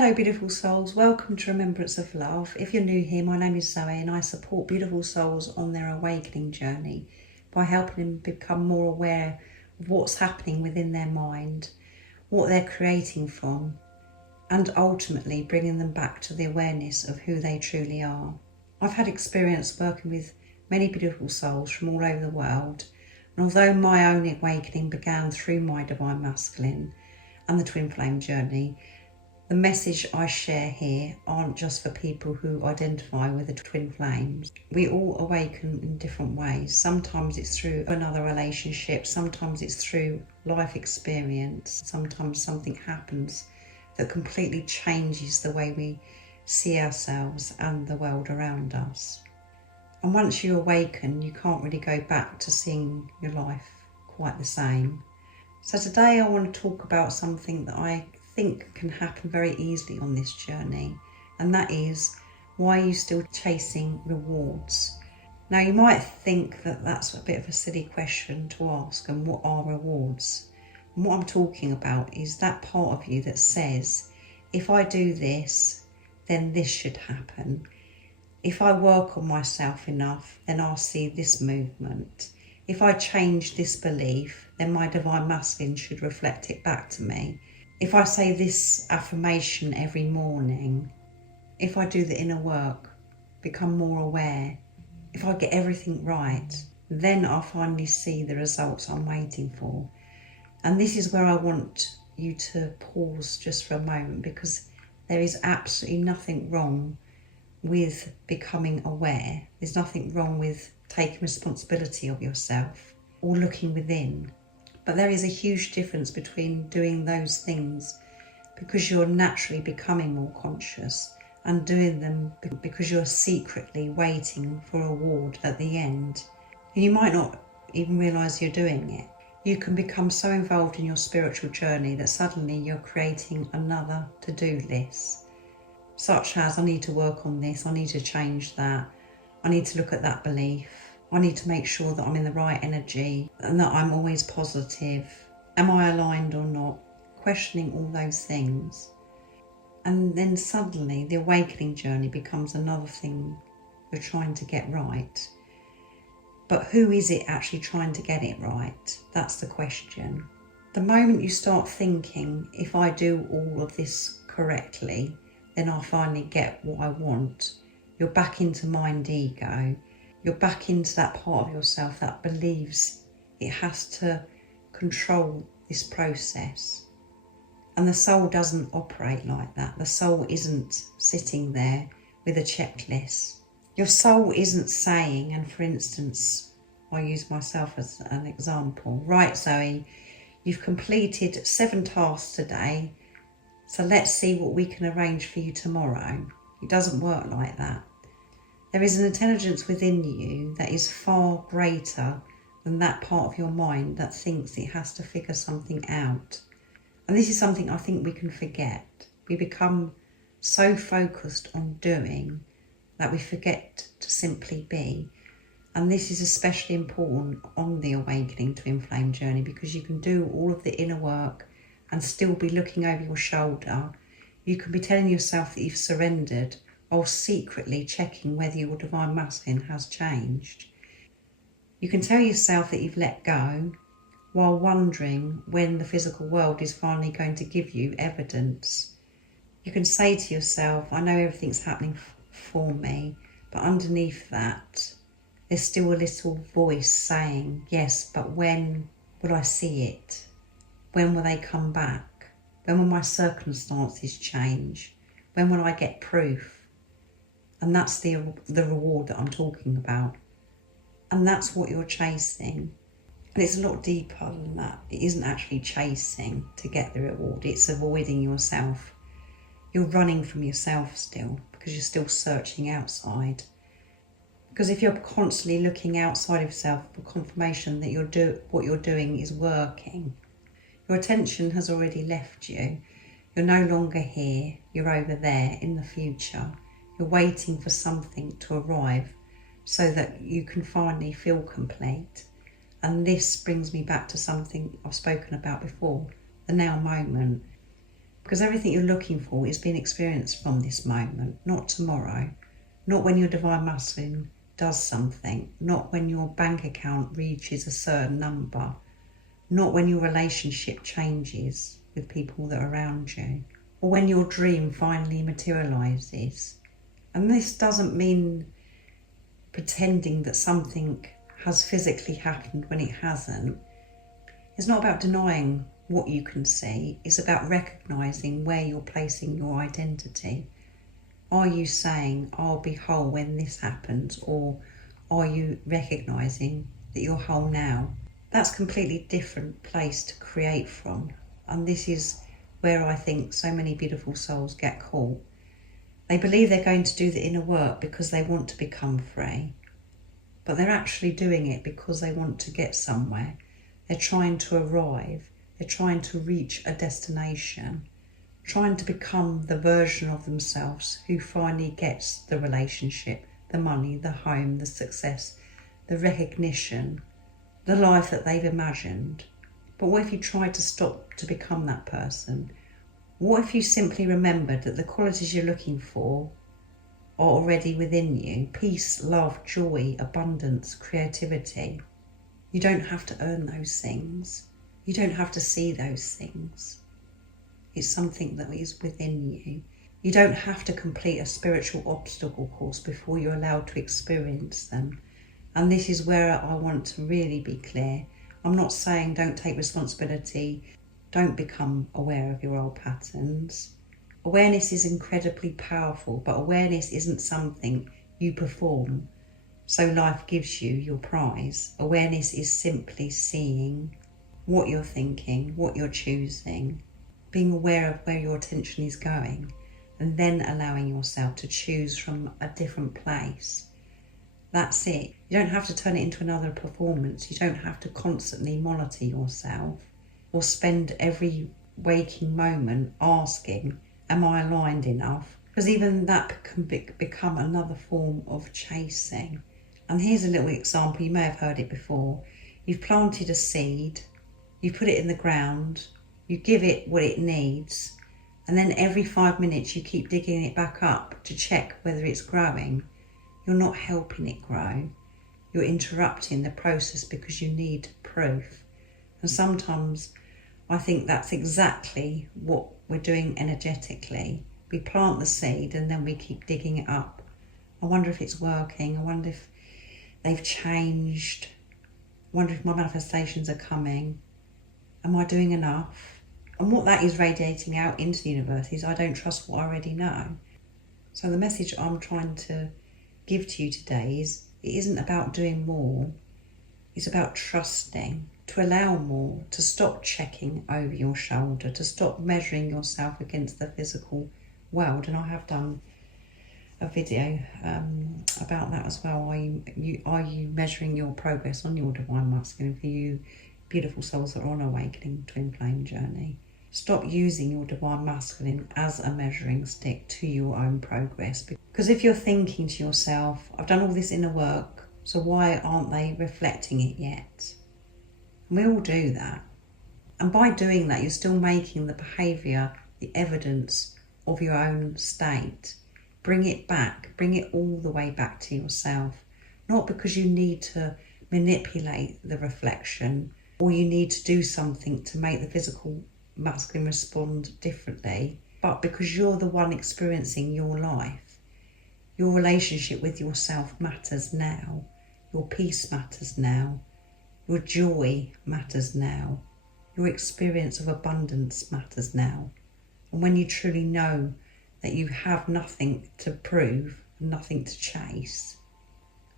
Hello beautiful souls, welcome to Remembrance of Love. If you're new here, my name is Zoe and I support beautiful souls on their awakening journey by helping them become more aware of what's happening within their mind, what they're creating from, and ultimately bringing them back to the awareness of who they truly are. I've had experience working with many beautiful souls from all over the world, and although my own awakening began through my Divine Masculine and the Twin Flame journey, the message I share here aren't just for people who identify with the twin flames. We all awaken in different ways. Sometimes it's through another relationship, sometimes it's through life experience, sometimes something happens that completely changes the way we see ourselves and the world around us. And once you awaken, you can't really go back to seeing your life quite the same. So today I want to talk about something that I think can happen very easily on this journey, and that is, why are you still chasing rewards? Now you might think that that's a bit of a silly question to ask, and what are rewards? And what I'm talking about is that part of you that says, if I do this, then this should happen. If I work on myself enough, then I'll see this movement. If I change this belief, then my Divine Masculine should reflect it back to me. If I say this affirmation every morning, if I do the inner work, become more aware, if I get everything right, then I'll finally see the results I'm waiting for. And this is where I want you to pause just for a moment, because there is absolutely nothing wrong with becoming aware. There's nothing wrong with taking responsibility of yourself or looking within. But there is a huge difference between doing those things because you're naturally becoming more conscious, and doing them because you're secretly waiting for a reward at the end. And you might not even realise you're doing it. You can become so involved in your spiritual journey that suddenly you're creating another to-do list, such as, I need to work on this, I need to change that, I need to look at that belief, I need to make sure that I'm in the right energy and that I'm always positive. Am I aligned or not? Questioning all those things. And then suddenly the awakening journey becomes another thing you're trying to get right. But who is it actually trying to get it right? That's the question. The moment you start thinking, if I do all of this correctly, then I'll finally get what I want, you're back into mind ego. You're back into that part of yourself that believes it has to control this process. And the soul doesn't operate like that. The soul isn't sitting there with a checklist. Your soul isn't saying, and for instance, I use myself as an example. Right, Zoe, you've completed 7 tasks today, so let's see what we can arrange for you tomorrow. It doesn't work like that. There is an intelligence within you that is far greater than that part of your mind that thinks it has to figure something out. And this is something I think we can forget. We become so focused on doing that we forget to simply be. And this is especially important on the Awakening Twin Flame journey, because you can do all of the inner work and still be looking over your shoulder. You can be telling yourself that you've surrendered, while secretly checking whether your Divine Masculine has changed. You can tell yourself that you've let go, while wondering when the physical world is finally going to give you evidence. You can say to yourself, I know everything's happening for me, but underneath that, there's still a little voice saying, yes, but when will I see it? When will they come back? When will my circumstances change? When will I get proof? And that's the reward that I'm talking about. And that's what you're chasing. And it's a lot deeper than that. It isn't actually chasing to get the reward. It's avoiding yourself. You're running from yourself still, because you're still searching outside. Because if you're constantly looking outside of yourself for confirmation that what you're doing is working, your attention has already left you. You're no longer here. You're over there in the future. You're waiting for something to arrive so that you can finally feel complete. And this brings me back to something I've spoken about before, the now moment. Because everything you're looking for is being experienced from this moment, not tomorrow. Not when your divine masculine does something, not when your bank account reaches a certain number, not when your relationship changes with people that are around you, or when your dream finally materialises. And this doesn't mean pretending that something has physically happened when it hasn't. It's not about denying what you can see, it's about recognising where you're placing your identity. Are you saying, I'll be whole when this happens, or are you recognising that you're whole now? That's a completely different place to create from, and this is where I think so many beautiful souls get caught. They believe they're going to do the inner work because they want to become free, but they're actually doing it because they want to get somewhere. They're trying to arrive, they're trying to reach a destination, trying to become the version of themselves who finally gets the relationship, the money, the home, the success, the recognition, the life that they've imagined. But what if you tried to stop to become that person? What if you simply remembered that the qualities you're looking for are already within you? Peace, love, joy, abundance, creativity. You don't have to earn those things. You don't have to see those things. It's something that is within you. You don't have to complete a spiritual obstacle course before you're allowed to experience them. And this is where I want to really be clear. I'm not saying don't take responsibility, don't become aware of your old patterns. Awareness is incredibly powerful, but awareness isn't something you perform so life gives you your prize. Awareness is simply seeing what you're thinking, what you're choosing, being aware of where your attention is going, and then allowing yourself to choose from a different place. That's it. You don't have to turn it into another performance. You don't have to constantly monitor yourself or spend every waking moment asking, am I aligned enough? Because even that can become another form of chasing. And here's a little example. You may have heard it before. You've planted a seed, you put it in the ground, you give it what it needs, and then every 5 minutes you keep digging it back up to check whether it's growing. You're not helping it grow. You're interrupting the process because you need proof. And sometimes I think that's exactly what we're doing energetically. We plant the seed and then we keep digging it up. I wonder if it's working. I wonder if they've changed. I wonder if my manifestations are coming. Am I doing enough? And what that is radiating out into the universe is I don't trust what I already know. So the message I'm trying to give to you today is it isn't about doing more. It's about trusting, to allow more, to stop checking over your shoulder, to stop measuring yourself against the physical world. And I have done a video about that as well. Are you measuring your progress on your divine masculine? For you beautiful souls that are on awakening twin flame journey, stop using your divine masculine as a measuring stick to your own progress. Because if you're thinking to yourself, I've done all this inner work, so why aren't they reflecting it yet? And we all do that. And by doing that, you're still making the behaviour the evidence of your own state. Bring it back, bring it all the way back to yourself. Not because you need to manipulate the reflection or you need to do something to make the physical masculine respond differently, but because you're the one experiencing your life. Your relationship with yourself matters now. Your peace matters now. Your joy matters now. Your experience of abundance matters now. And when you truly know that you have nothing to prove, nothing to chase,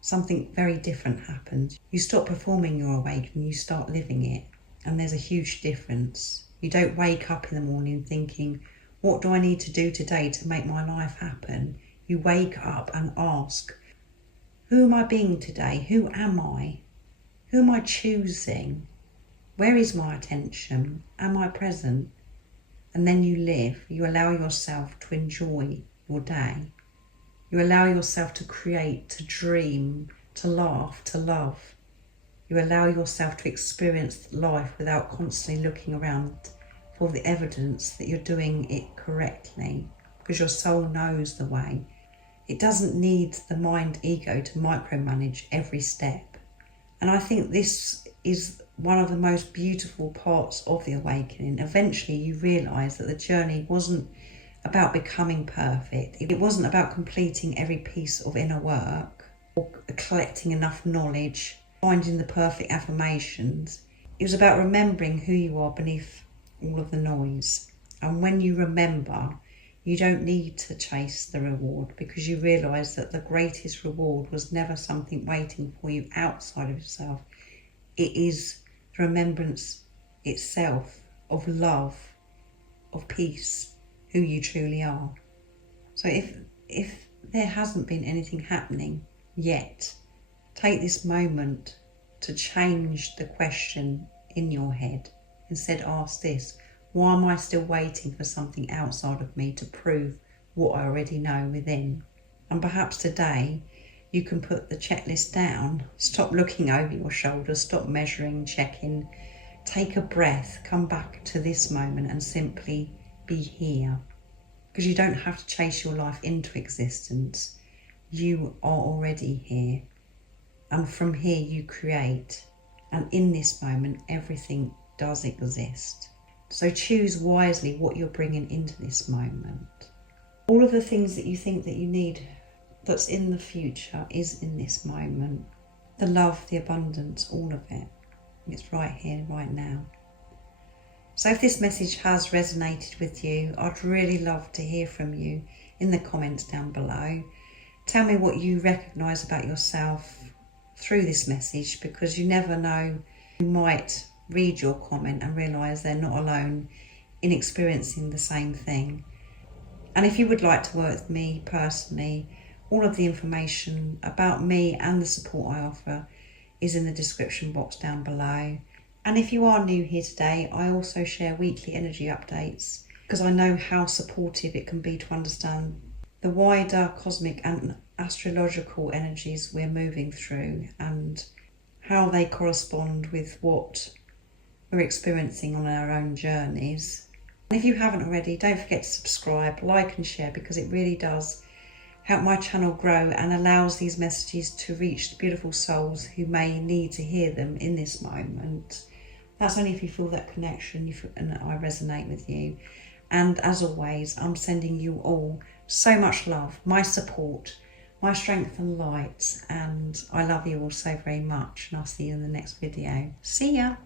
something very different happens. You stop performing your awakening, you start living it. And there's a huge difference. You don't wake up in the morning thinking, what do I need to do today to make my life happen? You wake up and ask, who am I being today? Who am I? Who am I choosing? Where is my attention? Am I present? And then you live. You allow yourself to enjoy your day. You allow yourself to create, to dream, to laugh, to love. You allow yourself to experience life without constantly looking around for the evidence that you're doing it correctly, because your soul knows the way. It doesn't need the mind ego to micromanage every step. And I think this is one of the most beautiful parts of the awakening. Eventually you realise that the journey wasn't about becoming perfect. It wasn't about completing every piece of inner work or collecting enough knowledge, finding the perfect affirmations. It was about remembering who you are beneath all of the noise. And when you remember, you don't need to chase the reward, because you realise that the greatest reward was never something waiting for you outside of yourself. It is the remembrance itself of love, of peace, who you truly are. So if there hasn't been anything happening yet, take this moment to change the question in your head. Instead, ask this: why am I still waiting for something outside of me to prove what I already know within? And perhaps today you can put the checklist down, stop looking over your shoulder, stop measuring, checking, take a breath, come back to this moment and simply be here. Because you don't have to chase your life into existence. You are already here. And from here you create. And in this moment, everything does exist. So choose wisely what you're bringing into this moment. All of the things that you think that you need that's in the future is in this moment. The love, the abundance, all of it. It's right here, right now. So if this message has resonated with you, I'd really love to hear from you in the comments down below. Tell me what you recognise about yourself through this message, because you never know, you might read your comment and realise they're not alone in experiencing the same thing. And if you would like to work with me personally, all of the information about me and the support I offer is in the description box down below. And if you are new here today, I also share weekly energy updates, because I know how supportive it can be to understand the wider cosmic and astrological energies we're moving through and how they correspond with what we're experiencing on our own journeys. And if you haven't already, don't forget to subscribe, like and share, because it really does help my channel grow and allows these messages to reach the beautiful souls who may need to hear them in this moment. That's only if you feel that connection and I resonate with you. And as always, I'm sending you all so much love, my support, my strength and light, and I love you all so very much, and I'll see you in the next video. See ya!